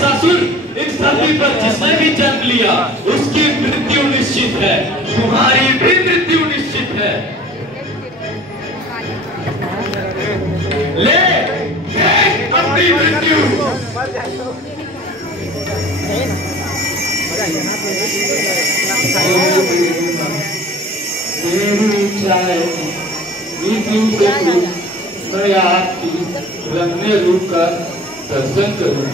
महिषासुर, इस धरती पर जिसने भी जन्म लिया उसकी मृत्यु निश्चित है, तुम्हारी भी मृत्यु निश्चित है। ले अपनी मृत्यु। मेरी चाय मैं आपकी रंग में रूप का दर्शन करूं।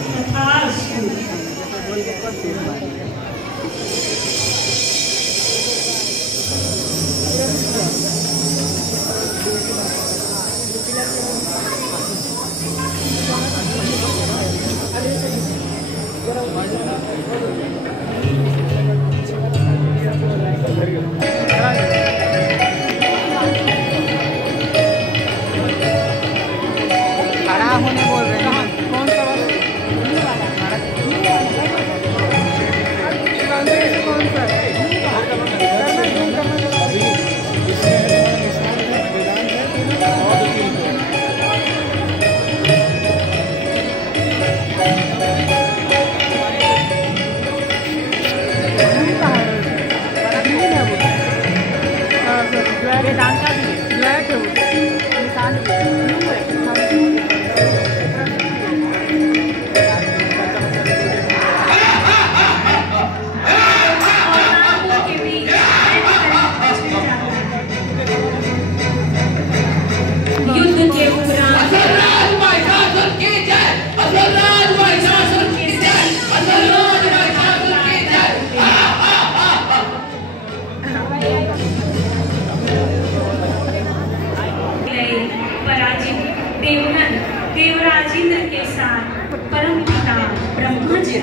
देवराजेंद्र के साथ परम पिता ब्रह्मा जी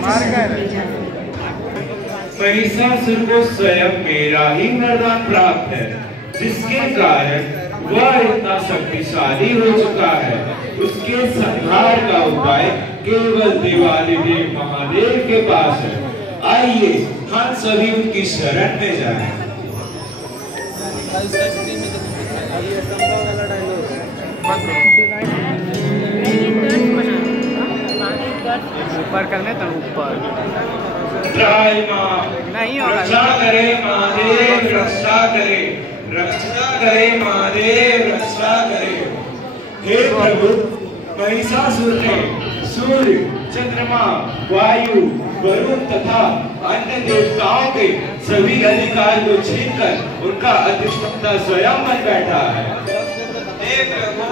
महिषासुर को स्वयं मेरा ही वरदान प्राप्त है, जिसके कारण वह इतना शक्तिशाली हो चुका है। उसके संहार का उपाय केवल देवादिदेव महादेव के पास है। आइए हम सभी उनकी शरण में जाएं। ऊपर करने तो ऊपर नहीं होगा। रक्षा करे महादेव, रक्षा करे, रक्षा करे महादेव, रक्षा करे। हे प्रभु, महिषासुर ने सूर्य, चंद्रमा, वायु, वरुण तथा अन्य देवताओं के सभी अधिकार को छीनकर उनका अधिष्ठाता स्वयं बन बैठा है। हे प्रभु,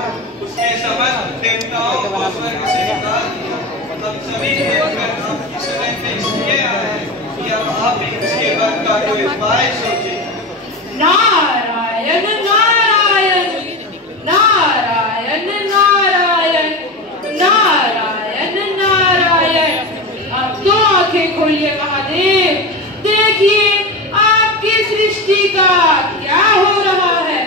उसने समस्त देवताओं को स्वर्ग से निकाल दिया। हम सभी देवगण आपकी शरण में इसलिए आए हैं कि अब आप इसके वध का कोई उपाय सोचें। नारायण नारायण नारायण नारायण नारायण नारायण। अब तो आंखें खोलिए महादेव, देखिए आपकी सृष्टि का क्या हो रहा है।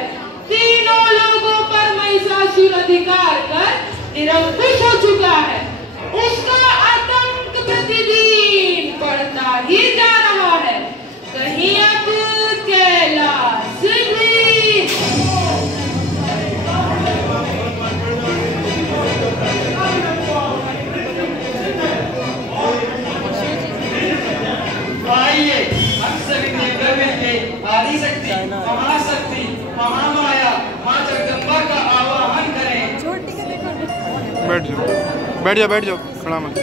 तीनों लोगों पर महिषासुर अधिकार कर निरंकुश हो चुका है। उसका आतंक प्रतिदिन बढ़ता ही जा रहा है। कहीं अब कैलाश भी आइए हम सभी देवगण में थे आदिशक्ति, महाशक्ति, महामाया, मां जगदम्बा का आवाहन करें। बैठ जाओ, बैठ जाओ, बैठ जाओ, खड़ा मत।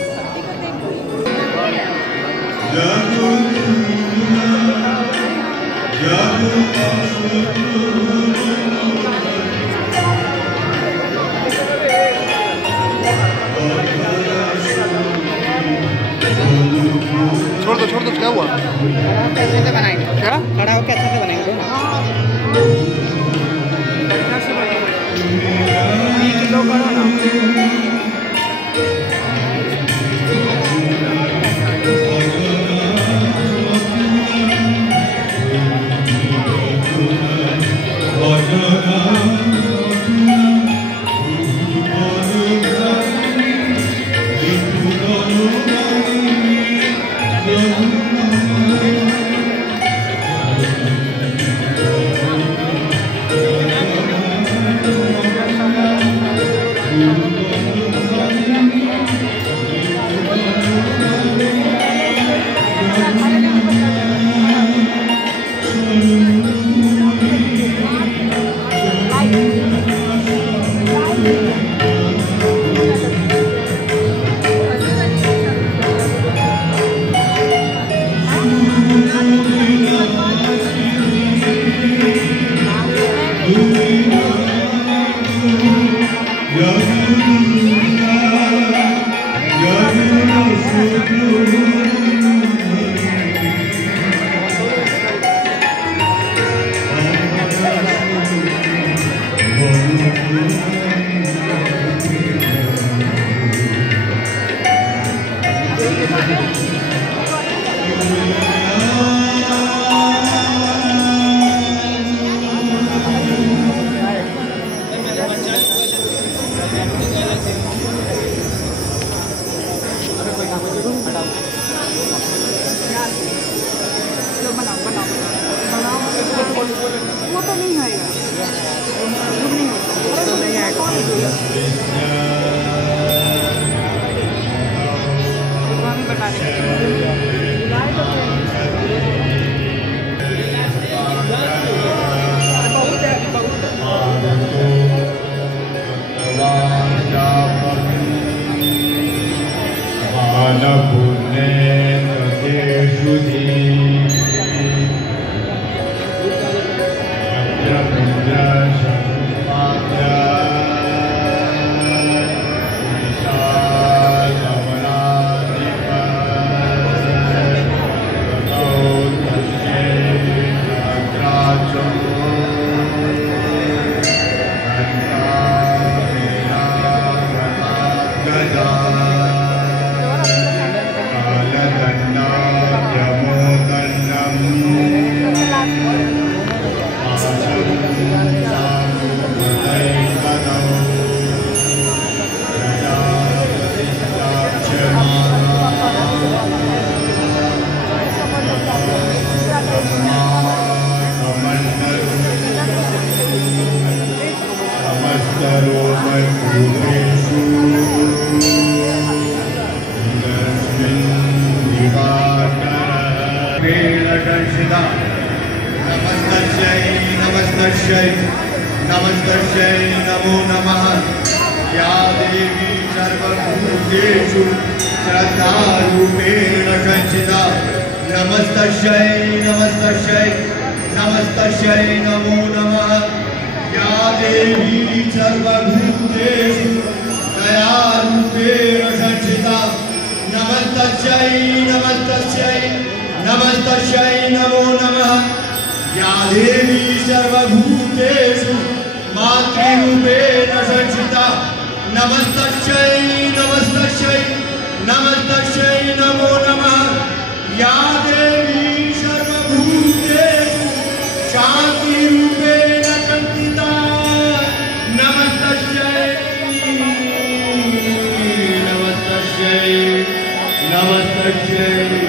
छोड़ दो, क्या हुआ? अच्छे से बनाएंगे। क्या? खड़ा होकर अच्छे से बनाएंगे। किलो करो ना। Thank you. वो तो नहीं आएगा, वो तो नहीं आएगा। हम बता देंगे। नमस्तस्यै नमो नमः। या देवी सर्वभूतेषु श्रद्धारूपेण संस्थिता। नमस्तस्यै नमस्तस्यै नमस्तस्यै नमो नमः। या देवी सर्वभूतेषु दयारूपेण संस्थिता। नमस्तस्यै नमस्तस्यै नमस्तस्यै नमो नमः। या देवी सर्वभूतेषु मातृरूपेण संस्थिता। नमस्तस्यै नमस्तस्यै नमस्तस्यै नमो नमः। या देवी सर्वभूतेषु शान्तिरूपेण संस्थिता। नमस्तस्यै नमस्तस्यै नमस्तस्यै।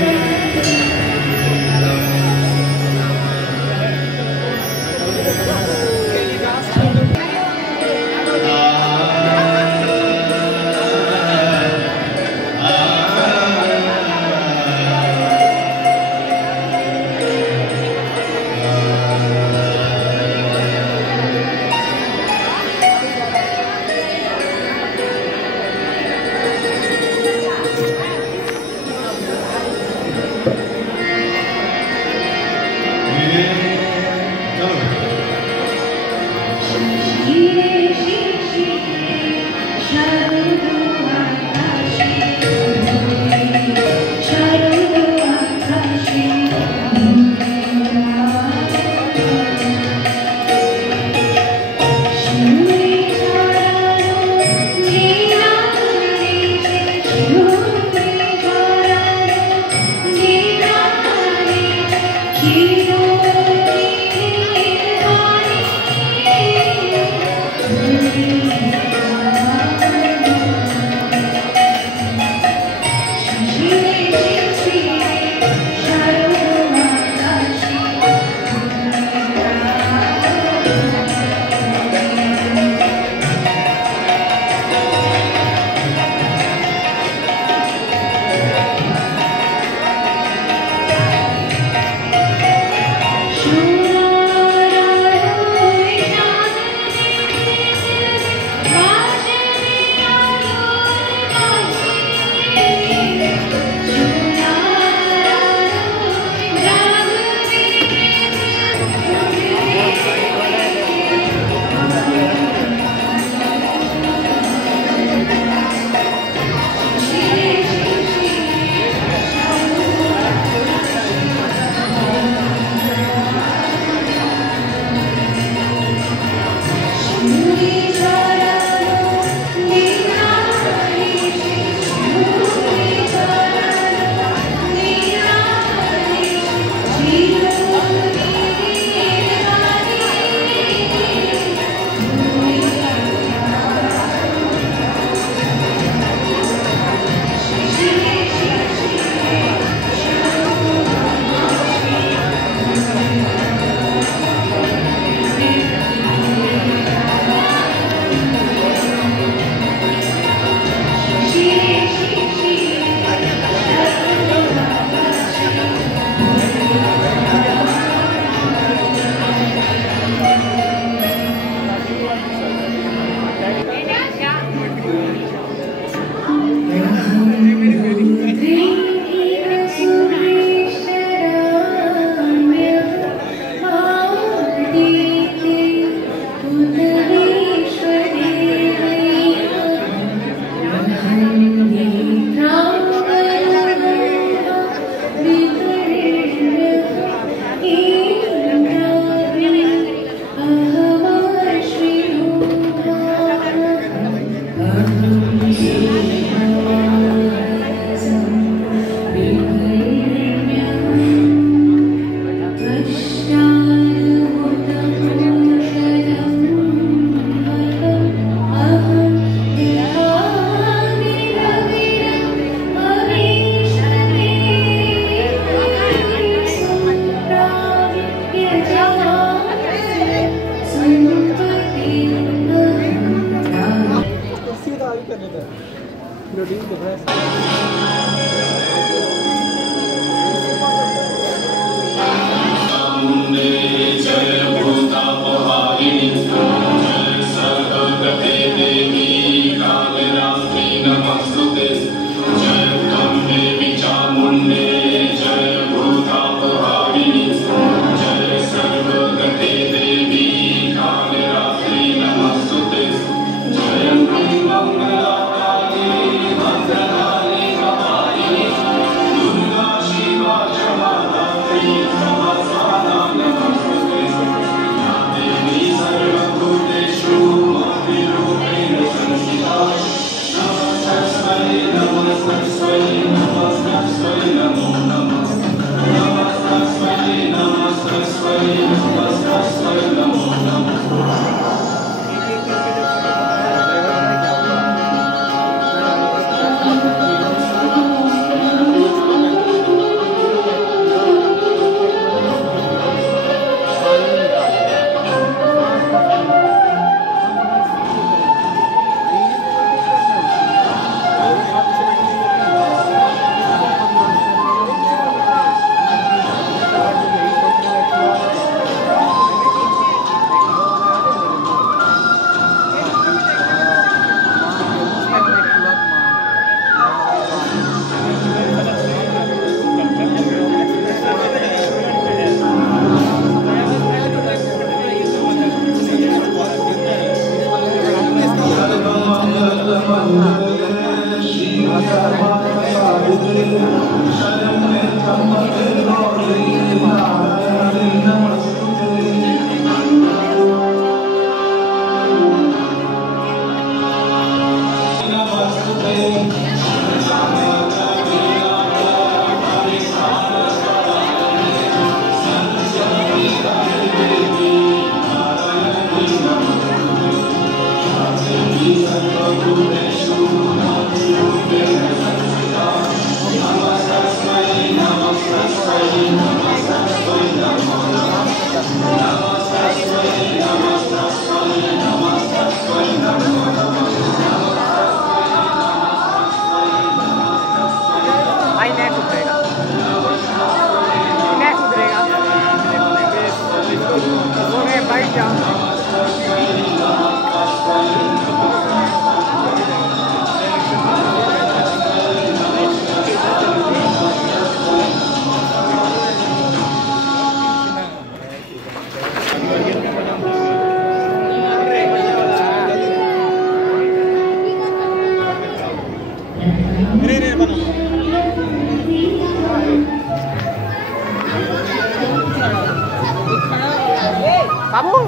बाबू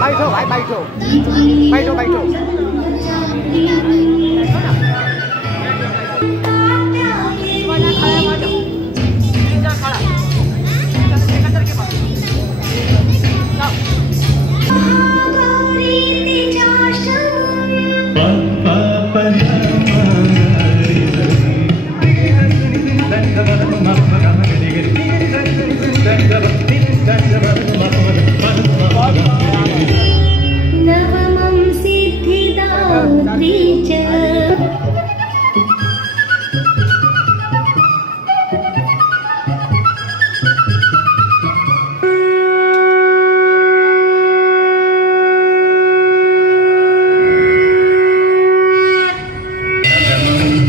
बैठो भाई बैठो बैठो बैठो नवमं सिद्धिदात्री च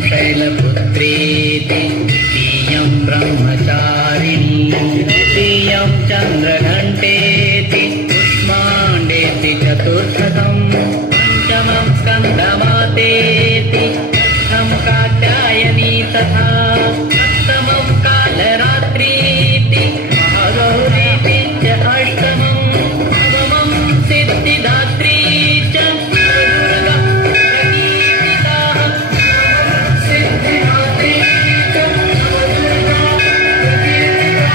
शैलपुत्रेति द्वितीयं ब्रह्मचारिणी तृतीयं चन्द्रघण्टेति कुष्माण्डेति चतुर्थकं पञ्चमं स्कन्दमातेति षष्ठं कात्यायनी तथा सप्तमं कालरात्रीति महागौरीति च अष्टमं नवमं सिद्धिदात्री च दुर्गा प्रकीर्तिताः सिद्धिदात्री च नवदुर्गा प्रकीर्तिताः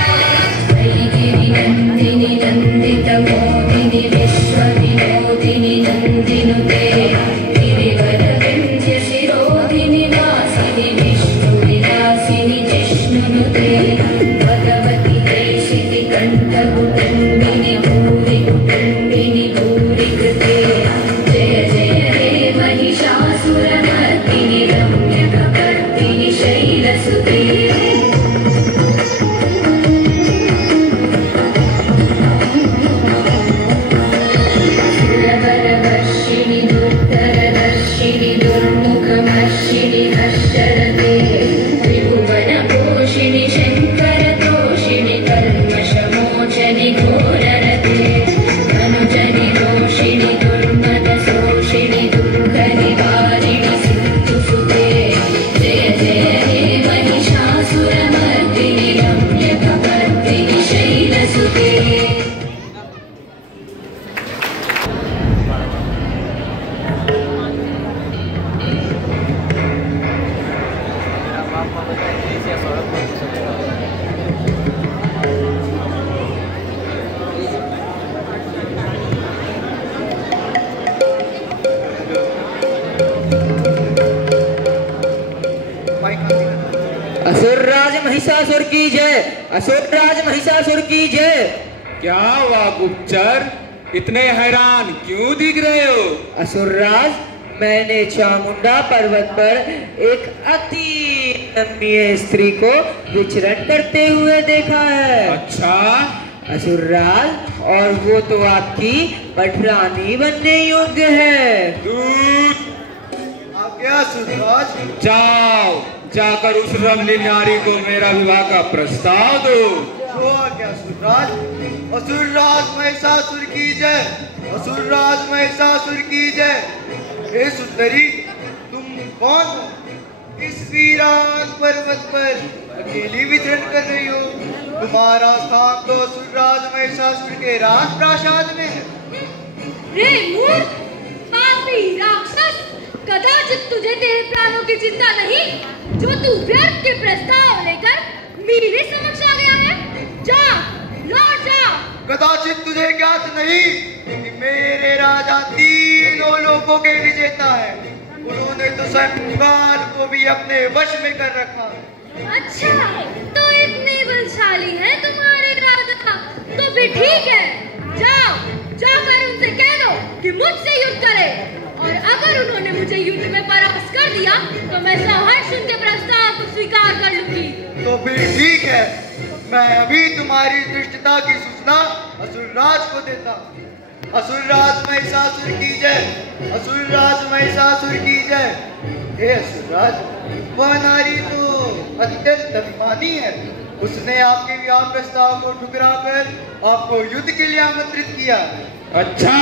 महिषासुर की जय, असुरराज महिषासुर की जय। क्या हुआ गुप्तचर, इतने हैरान क्यों दिख रहे हो? असुरराज, मैंने चामुंडा पर्वत पर एक अति रमणीय स्त्री को विचरण करते हुए देखा है। अच्छा असुरराज, और वो तो आपकी पटरानी बनने योग्य है। आज्ञा असुरराज। जाओ, जाकर उस रमणीय नारी को मेरा विवाह का प्रस्ताव दो। जो आज्ञा असुरराज। असुरराज महिषासुर की जय, असुरराज महिषासुर की जय। हे सुंदरी, तुम कौन हो? इस वीरान पर्वत पर अकेली विचरण कर रही हो। तुम्हारा स्थान तो असुरराज महिषासुर के राज प्रासाद में है। रे मूर्ख, पापी राक्षस, कदाचित तुझे तेरे प्राणों की चिंता नहीं, जो तू व्यर्थ के प्रस्ताव लेकर मेरे समक्ष आ गया है। जा, लौट जा। कदाचित तुझे ज्ञात नहीं कि मेरे राजा तीनों लोगों के विजेता है। उन्होंने तो संगाल को भी अपने वश में कर रखा। अच्छा, तो इतने बलशाली हैं तुम्हारे राजा, तो भी ठीक है। जाओ, जाकर उनसे कह दो कि मुझसे युद्ध करे, और अगर उन्होंने मुझे युद्ध में परास्त कर दिया तो मैं सहर्ष उनके प्रस्ताव को स्वीकार कर लूंगी। तो फिर ठीक है, मैं अभी तुम्हारी दुष्टता की सूचना असुरराज को देता हूँ। असुरराज महिषासुर की जय, असुरराज महिषासुर की जय। हे असुरराज, वह नारी तो अत्यंत अभिमानी है। उसने आपके विवाह प्रस्ताव को ठुकराकर आपको युद्ध के लिए आमंत्रित किया। अच्छा,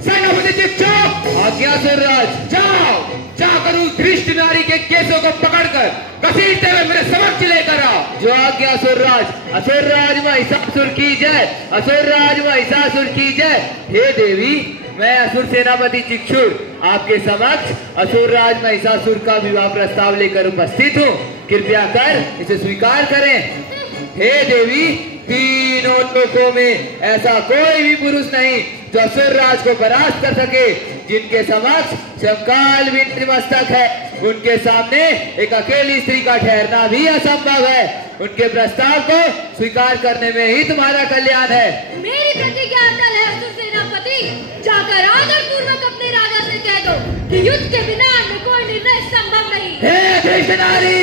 सेनापति चुपचाप। आज्ञा असुरराज। जाओ, जाकर उस धृष्ट नारी के केसों को पकड़कर घसीटते हुए मेरे समक्ष लेकर आओ। जो आज्ञा असुरराज। असुरराज महिषासुर की जय, असुरराज महिषासुर की जय। हे देवी, मैं असुर सेनापति चिक्षुर आपके समक्ष असुरराज महिषासुर का विवाह प्रस्ताव लेकर उपस्थित हूँ। कृपया कर इसे स्वीकार करें। हे देवी, तीनों लोकों में ऐसा कोई भी पुरुष नहीं जो असुरराज को परास्त कर सके। जिनके समक्ष शंकाल भी नतमस्तक है, उनके सामने एक अकेली स्त्री का ठहरना भी असंभव है। उनके प्रस्ताव को स्वीकार करने में ही तुम्हारा कल्याण है। मेरी प्रतिज्ञा अटल है असुर सेनापति। जाकर आदर पूर्वक अपने राजा से कह दो कि युद्ध के बिना में कोई निर्णय संभव नहीं। हे धृष्ट नारी,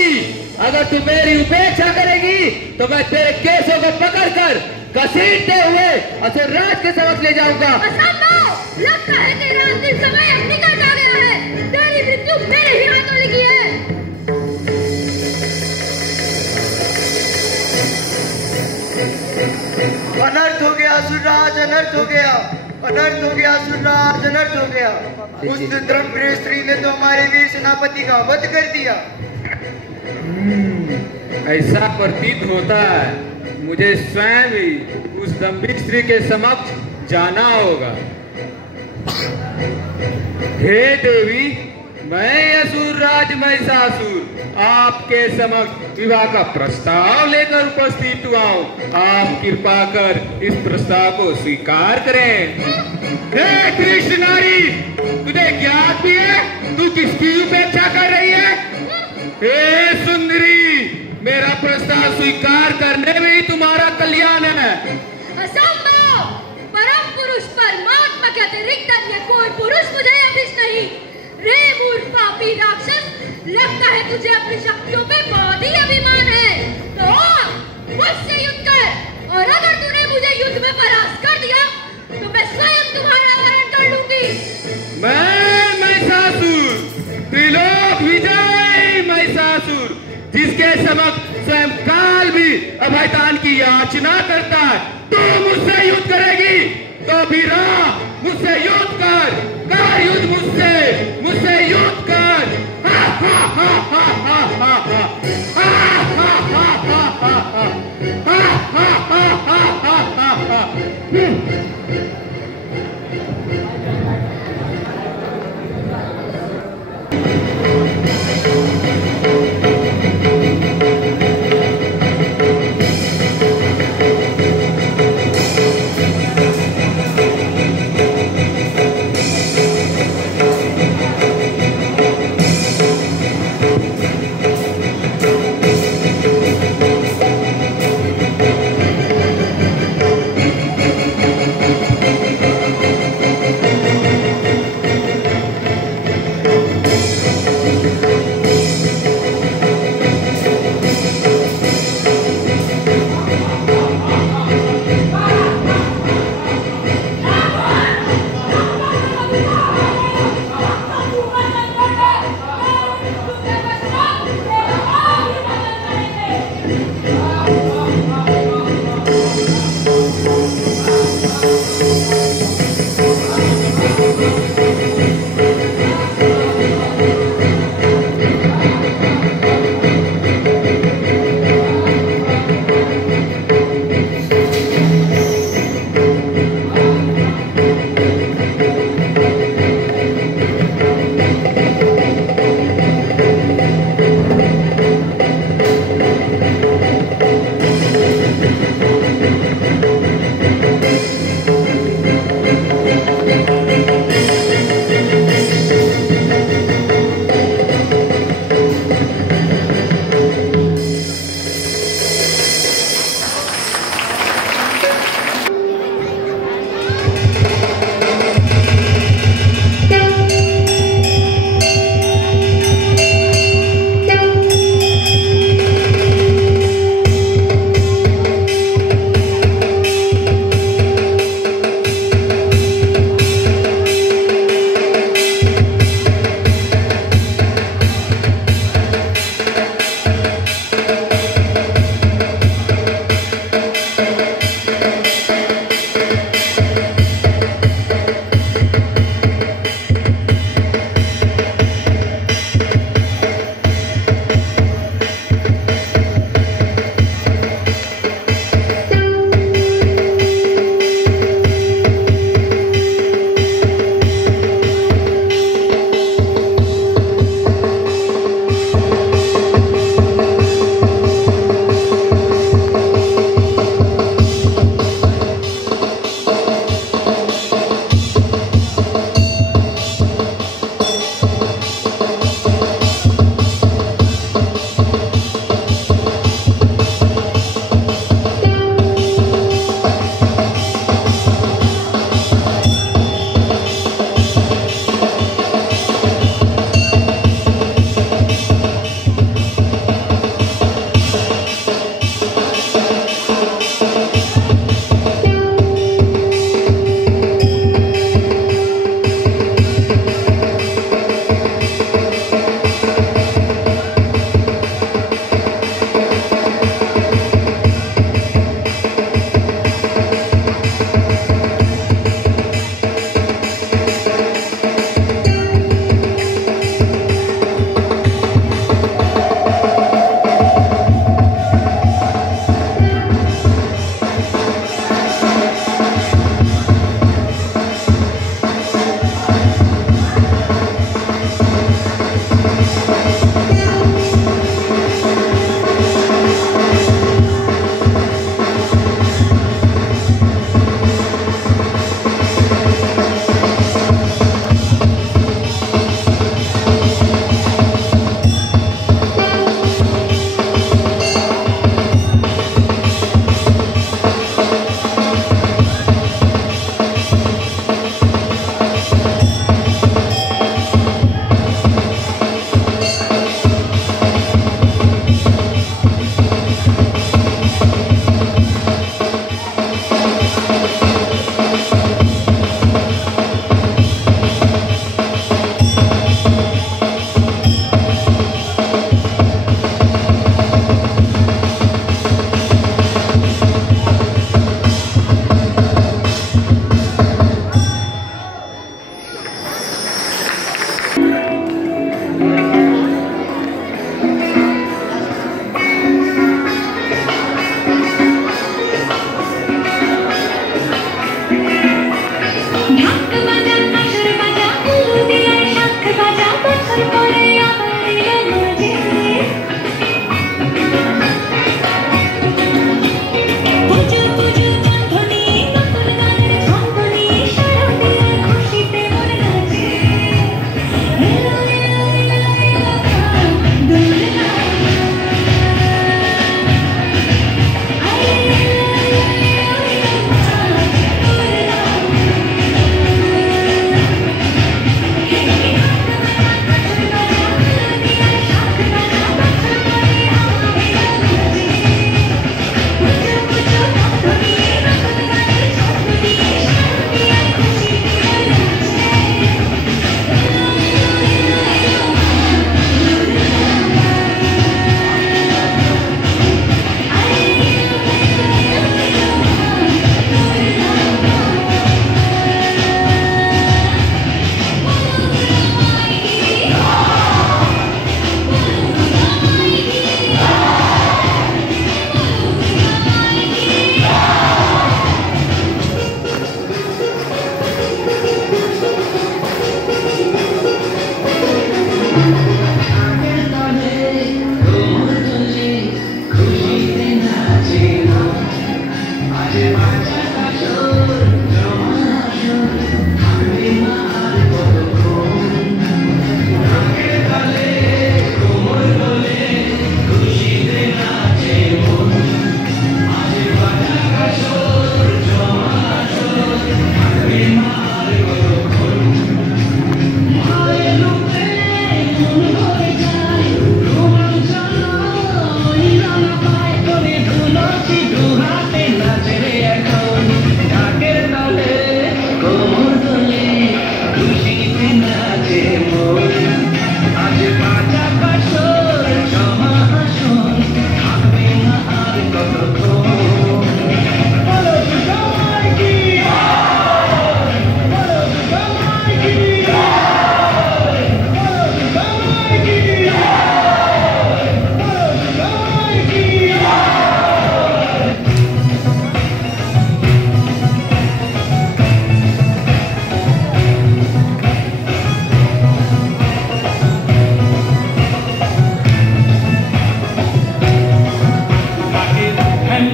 अगर तू मेरी उपेक्षा करेगी तो मैं तेरे केसों को पकड़कर घसीटते हुए असुरराज के समक्ष ले जाऊंगा। असंभव, लगता है तेरा अंतिम समय अब निकट आ गया है। तेरी मृत्यु मेरे ही हाथों लिखी है। अनर्थ हो गया असुरराज, अनर्थ हो गया, अनर्थ हो गया असुरराज, अनर्थ हो गया। उस धर्मप्रिय स्त्री ने तो हमारे वीर सेनापति का वध कर दिया। ऐसा प्रतीत होता है मुझे स्वयं ही उस दंभिक स्त्री के समक्ष जाना होगा। हे देवी, मैं असुरराज महिषासुर आपके समक्ष विवाह का प्रस्ताव लेकर उपस्थित हुआ हूँ। आप कृपा कर इस प्रस्ताव को स्वीकार करें। हे कृष्ण नारी, तुझे ज्ञात भी है तू किसकी उपेक्षा कर रही है? हे सुंदरी, मेरा प्रस्ताव स्वीकार करने में ही तुम्हारा कल्याण है। असंभव, परम पुरुष परमात्मा के अतिरिक्त अन्य कोई पुरुष मुझे अभिष्ट नहीं। रे मूर्ख पापी राक्षस, लगता है तुझे अपनी शक्तियों पे बहुत ही अभिमान है। तो मुझसे युद्ध कर, और अगर तूने मुझे युद्ध में परास्त कर दिया तो मैं स्वयं तुम्हारा हरण कर लूंगी। मैं महिषासुर, त्रिलोक विजय महिषासुर, जिसके समक्ष स्वयं काल भी अभयदान की याचना करता है, तू मुझसे युद्ध करेगी तो भी मुझसे युद्ध कर युद्ध मुझसे, मुझसे युद्ध कर। हा हा हा हा हा हा हा हा हा हा हा हा हा हा हा।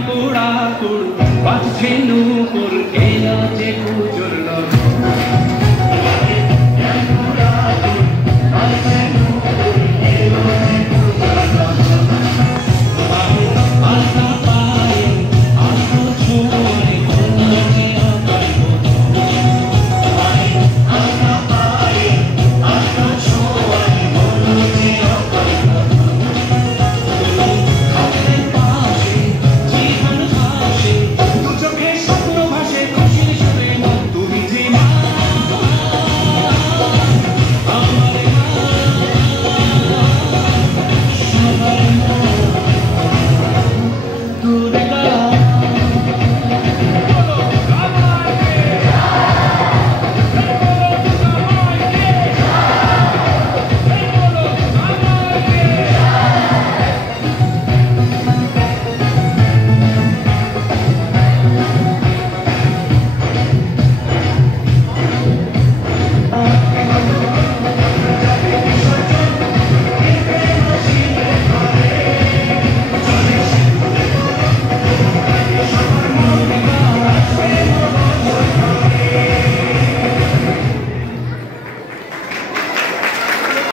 Pura, pur, pachinu, pur,